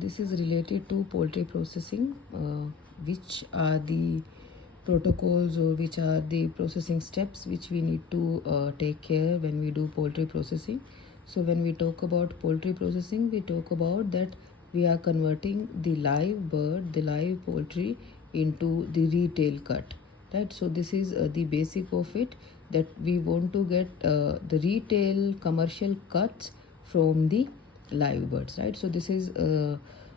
This is related to poultry processing. Which are the protocols or which are the processing steps which we need to take care when we do poultry processing? So, when we talk about poultry processing, we talk about that we are converting the live bird, the live poultry into the retail cut, right? So, this is the basic of it, that we want to get the retail commercial cuts from the live birds, right? So this is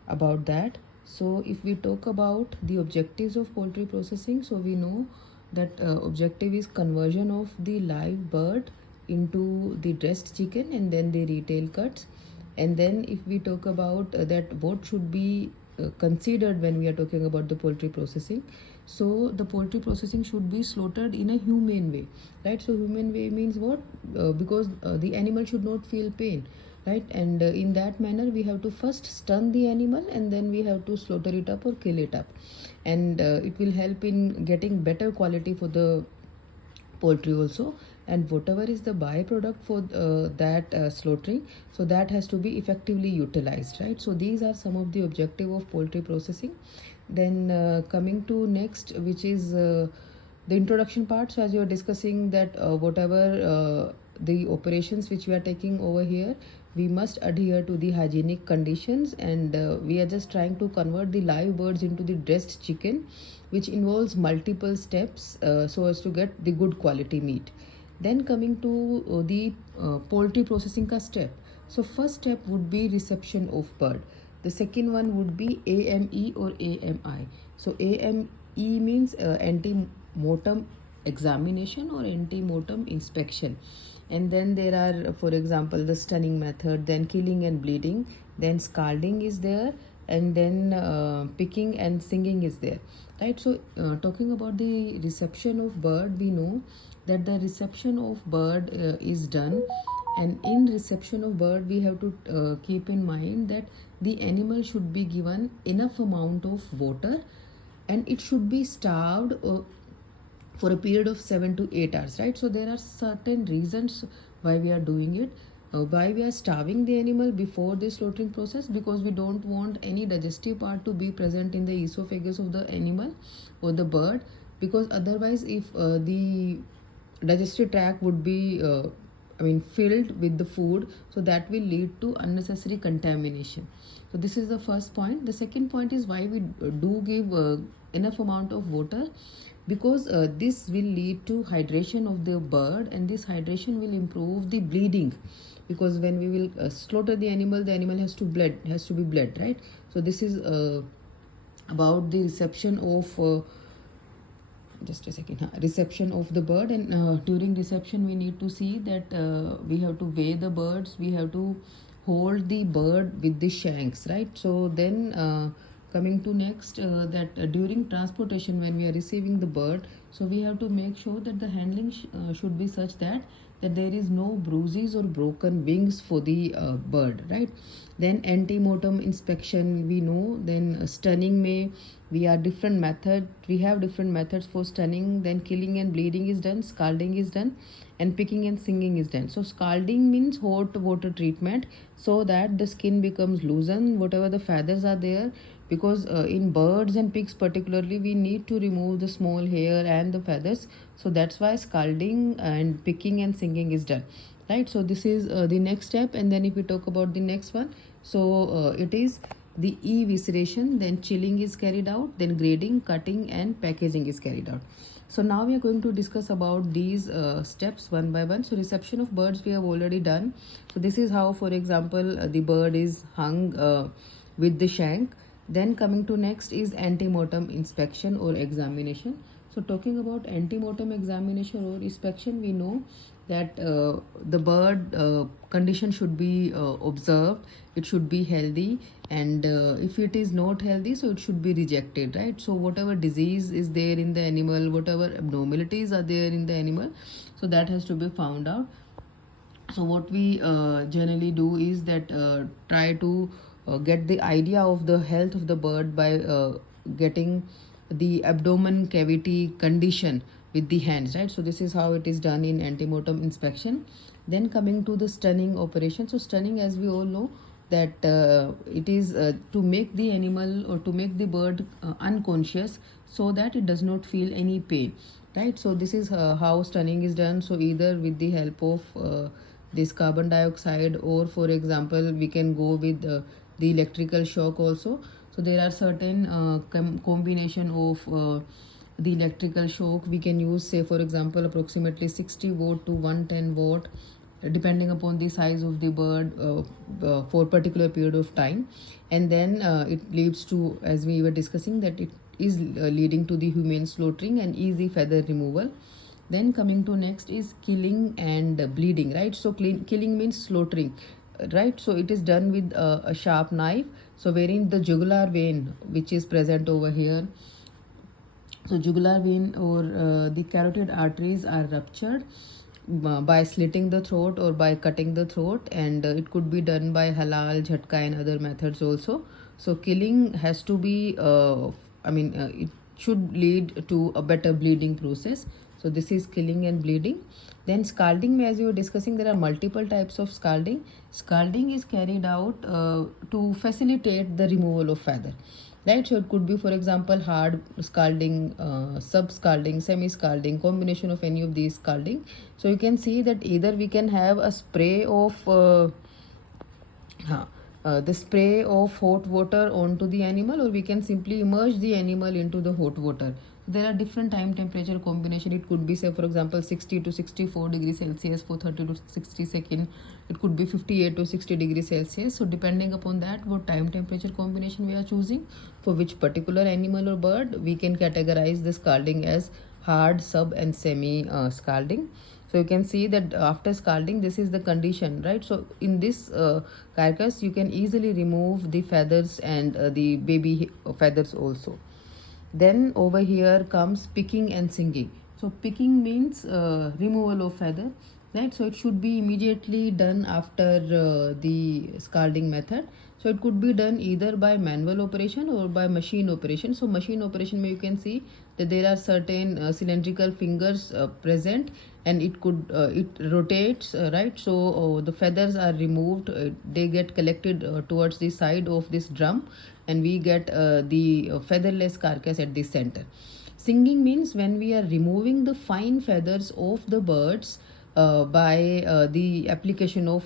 about that. So if we talk about the objectives of poultry processing, so we know that objective is conversion of the live bird into the dressed chicken and then the retail cuts. And then if we talk about that what should be considered when we are talking about the poultry processing, so the poultry processing should be slaughtered in a humane way, right? So humane way means what? Because the animal should not feel pain, right? And in that manner we have to first stun the animal and then we have to slaughter it up or kill it up, and it will help in getting better quality for the poultry also, and whatever is the byproduct for that slaughtering, so that has to be effectively utilized, right? So these are some of the objective of poultry processing. Then coming to next, which is the introduction part. So as you are discussing that whatever the operations which we are taking over here, we must adhere to the hygienic conditions, and we are just trying to convert the live birds into the dressed chicken, which involves multiple steps so as to get the good quality meat. Then coming to the poultry processing ka step. So first step would be reception of bird. The second one would be AME or AMI. So AME means ante-mortem examination or ante-mortem inspection. And then there are, for example, the stunning method, then killing and bleeding, then scalding is there, and then picking and singing is there, right? So talking about the reception of bird, we know that the reception of bird is done, and in reception of bird we have to keep in mind that the animal should be given enough amount of water, and it should be starved for a period of 7 to 8 hours, right? So there are certain reasons why we are doing it. Why we are starving the animal before the slaughtering process? Because we don't want any digestive part to be present in the esophagus of the animal or the bird, because otherwise if the digestive tract would be filled with the food, so that will lead to unnecessary contamination. So this is the first point. The second point is why we do give enough amount of water, because this will lead to hydration of the bird, and this hydration will improve the bleeding, because when we will slaughter the animal has to be bled, right? So this is about the reception of just a second, reception of the bird. And during reception we need to see that we have to weigh the birds, we have to hold the bird with the shanks, right? So then coming to next, that during transportation when we are receiving the bird, so we have to make sure that the handling should be such that there is no bruises or broken wings for the bird, right? Then ante-mortem inspection, we know. Then stunning may, we have different methods for stunning. Then killing and bleeding is done, scalding is done, and picking and singing is done. So scalding means hot water treatment, so that the skin becomes loosened, whatever the feathers are there, because in birds and pigs particularly we need to remove the small hair and the feathers, so that's why scalding and picking and singing is done, right? So this is the next step. And then if we talk about the next one, so it is the evisceration, then chilling is carried out, then grading, cutting and packaging is carried out. So now we are going to discuss about these steps one by one. So reception of birds we have already done. So this is how, for example, the bird is hung with the shank. Then coming to next is ante-mortem inspection or examination. So talking about ante-mortem examination or inspection, we know that the bird condition should be observed, it should be healthy, and if it is not healthy, so it should be rejected, right? So whatever disease is there in the animal, whatever abnormalities are there in the animal, so that has to be found out. So what we generally do is that try to get the idea of the health of the bird by getting the abdomen cavity condition with the hands, right? So this is how it is done in ante-mortem inspection. Then coming to the stunning operation. So stunning, as we all know, that it is to make the animal or to make the bird unconscious, so that it does not feel any pain, right? So this is how stunning is done. So either with the help of this carbon dioxide, or for example we can go with the electrical shock also. So there are certain combination of the electrical shock we can use, say for example approximately 60 watt to 110 watt, depending upon the size of the bird, for particular period of time. And then it leads to, as we were discussing, that it is leading to the humane slaughtering and easy feather removal. Then coming to next is killing and bleeding, right? So killing means slaughtering, right? So it is done with a sharp knife, so wherein the jugular vein which is present over here, so jugular vein or the carotid arteries are ruptured by slitting the throat or by cutting the throat, and it could be done by halal, jhatka and other methods also. So killing has to be it should lead to a better bleeding process. So this is killing and bleeding. Then scalding, as we were discussing, there are multiple types of scalding. Scalding is carried out to facilitate the removal of feather, right? So it could be, for example, hard scalding, sub scalding, semi scalding, combination of any of these scalding. So you can see that either we can have a spray of the spray of hot water onto the animal, or we can simply immerse the animal into the hot water. There are different time temperature combination. It could be, say for example, 60 to 64 degrees Celsius for 30 to 60 seconds. It could be 58 to 60 degrees Celsius. So depending upon that, what time temperature combination we are choosing for which particular animal or bird, we can categorize the scalding as hard, sub and semi scalding. So you can see that after scalding, this is the condition, right? So in this carcass, you can easily remove the feathers and the baby feathers also. Then over here comes picking and singing. So picking means removal of feather, right? So it should be immediately done after the scalding method. So it could be done either by manual operation or by machine operation. So machine operation, you can see that there are certain cylindrical fingers present, and it rotates, right? So the feathers are removed, they get collected towards the side of this drum, and we get the featherless carcass at the center. Singing means when we are removing the fine feathers of the birds by the application of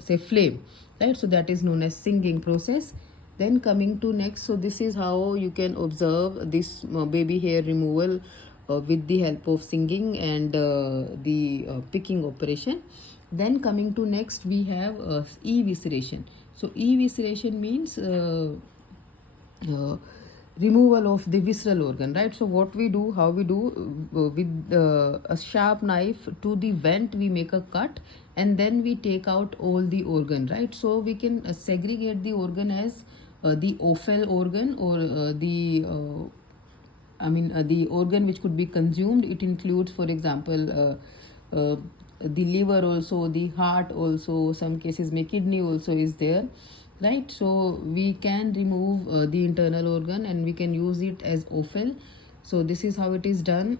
say flame, right? So that is known as singing process. Then coming to next, so this is how you can observe this baby hair removal with the help of singing and the picking operation. Then coming to next, we have evisceration. So evisceration means removal of the visceral organ, right? So what we do, how we do, with a sharp knife to the vent we make a cut, and then we take out all the organ, right? So we can segregate the organ as the offal organ, or the organ which could be consumed. It includes, for example, the liver also, the heart also, some cases may kidney also is there, right? So we can remove the internal organ and we can use it as offal. So this is how it is done.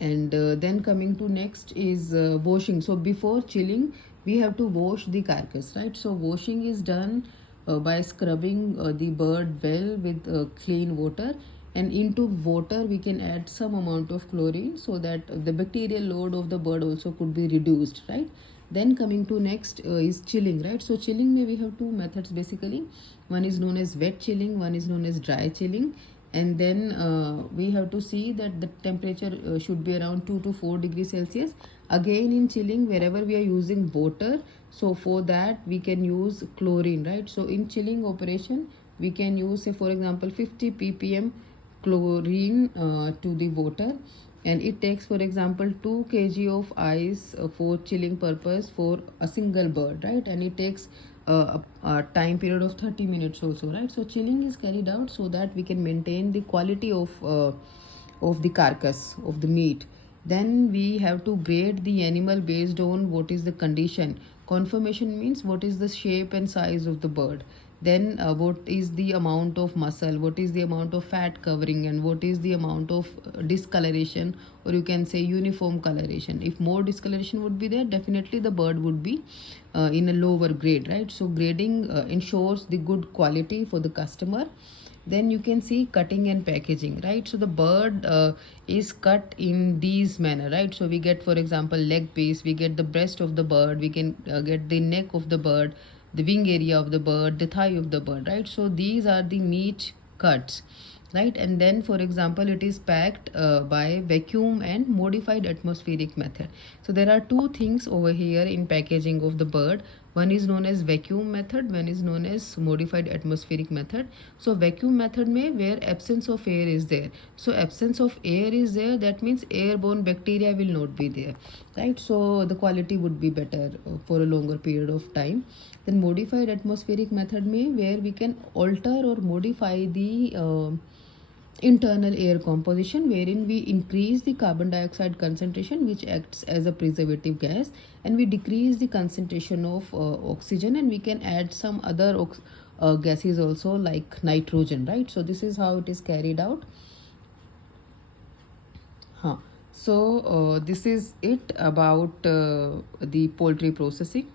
And then coming to next is washing. So before chilling, we have to wash the carcass, right? So washing is done by scrubbing the bird well with clean water, and into water we can add some amount of chlorine, so that the bacterial load of the bird also could be reduced, right? Then coming to next is chilling, right? So chilling, we have two methods basically. One is known as wet chilling, one is known as dry chilling. And then we have to see that the temperature should be around 2 to 4 degrees Celsius. Again, in chilling, wherever we are using water, so for that we can use chlorine, right? So in chilling operation, we can use, say for example, 50 ppm chlorine to the water, and it takes, for example, 2 kg of ice for chilling purpose for a single bird, right? And it takes a time period of 30 minutes also, right? So chilling is carried out so that we can maintain the quality of the carcass of the meat. Then we have to grade the animal based on what is the condition. Conformation means what is the shape and size of the bird. then what is the amount of muscle, what is the amount of fat covering, and what is the amount of discoloration, or you can say uniform coloration. If more discoloration would be there, definitely the bird would be in a lower grade, right? So grading ensures the good quality for the customer. Then you can see cutting and packaging, right? So the bird is cut in these manner, right? So we get, for example, leg piece, we get the breast of the bird, we can get the neck of the bird, the wing area of the bird, the thigh of the bird, right? So these are the meat cuts, right? And then, for example, it is packed by vacuum and modified atmospheric method. So there are two things over here in packaging of the bird. One is known as vacuum method, one is known as modified atmospheric method. So vacuum method may where absence of air is there. So absence of air is there, that means airborne bacteria will not be there, right? So the quality would be better for a longer period of time. Then modified atmospheric method may where we can alter or modify the internal air composition, wherein we increase the carbon dioxide concentration, which acts as a preservative gas, and we decrease the concentration of oxygen, and we can add some other gases also, like nitrogen, right? So this is how it is carried out. Huh. So this is it about the poultry processing.